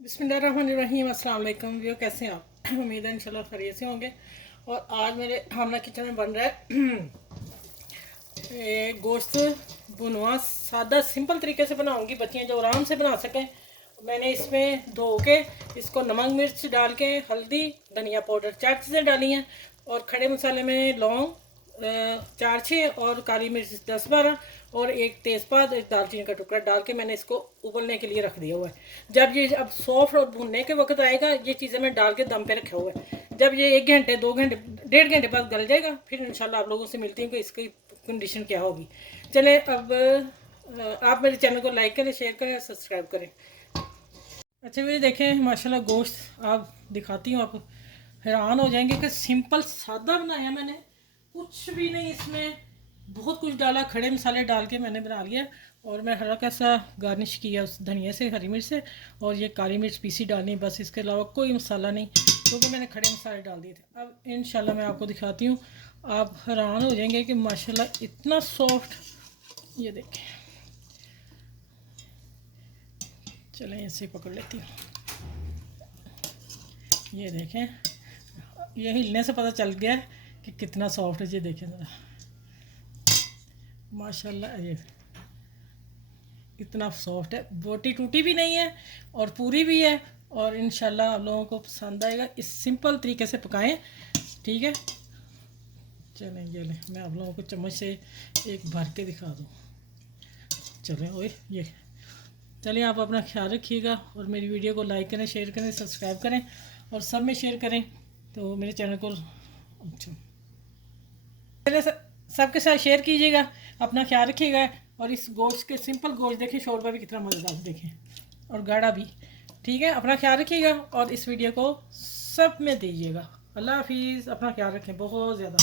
बिस्मिल्लाहिर्रहमानिर्रहीम। अस्सलाम वालेकुम। वो कैसे हैं आप? उम्मीद है इंशाल्लाह खैरियत से होंगे। और आज मेरे हमारा किचन में बन रहा है गोश्त भुनवा। सादा सिंपल तरीके से बनाऊंगी, बच्चियाँ जो आराम से बना सकें। मैंने इसमें धो के इसको नमक मिर्च डाल के, हल्दी धनिया पाउडर 4 चीज़ें डाली हैं। और खड़े मसाले में लौंग 4-6 और काली मिर्च 10-12 और एक तेज़पात, एक दालचीनी का टुकड़ा डाल के मैंने इसको उबलने के लिए रख दिया हुआ है। जब ये अब सॉफ्ट और भुनने के वक्त आएगा, ये चीज़ें मैं डाल के दम पे रखा हुआ है। जब ये 1 घंटे 2 घंटे 1.5 घंटे बाद गल जाएगा, फिर इंशाल्लाह आप लोगों से मिलती हूँ कि इसकी कंडीशन क्या होगी। चले अब आप मेरे चैनल को लाइक करें, शेयर करें, सब्सक्राइब करें। अच्छा मेरे देखें माशाल्लाह गोश्त आप दिखाती हूँ, आप हैरान हो जाएंगे कि सिंपल सादा बनाया मैंने, कुछ भी नहीं इसमें बहुत कुछ डाला, खड़े मसाले डाल के मैंने बना लिया। और मैं हल्का सा गार्निश किया उस धनिया से, हरी मिर्च से, और ये काली मिर्च पीसी डालनी बस, इसके अलावा कोई मसाला नहीं, क्योंकि मैंने खड़े मसाले डाल दिए थे। अब इंशाल्लाह मैं आपको दिखाती हूँ, आप हैरान हो जाएंगे कि माशाल्लाह इतना सॉफ्ट। ये देखें, चलें ऐसे पकड़ लेती हूँ। ये देखें, ये हिलने से पता चल गया है कि कितना सॉफ्ट है। ये देखें ज़रा, माशाल्लाह ये इतना सॉफ्ट है, बोटी टूटी भी नहीं है और पूरी भी है। और इंशाल्लाह आप लोगों को पसंद आएगा। इस सिंपल तरीके से पकाएं, ठीक है। चलें ये लें, मैं आप लोगों को चम्मच से एक भर के दिखा दूँ। चलें ओए ये, चलिए आप अपना ख्याल रखिएगा और मेरी वीडियो को लाइक करें, शेयर करें, सब्सक्राइब करें और सब में शेयर करें तो मेरे चैनल को अच्छा चलिए सबके साथ शेयर कीजिएगा। अपना ख्याल रखिएगा। और इस गोश्त के सिंपल गोश्त देखें, शोरबा भी कितना मज़ेदार देखें और गाढ़ा भी, ठीक है। अपना ख्याल रखिएगा और इस वीडियो को सब में दीजिएगा। अल्लाह हाफिज़। अपना ख्याल रखें बहुत ज़्यादा।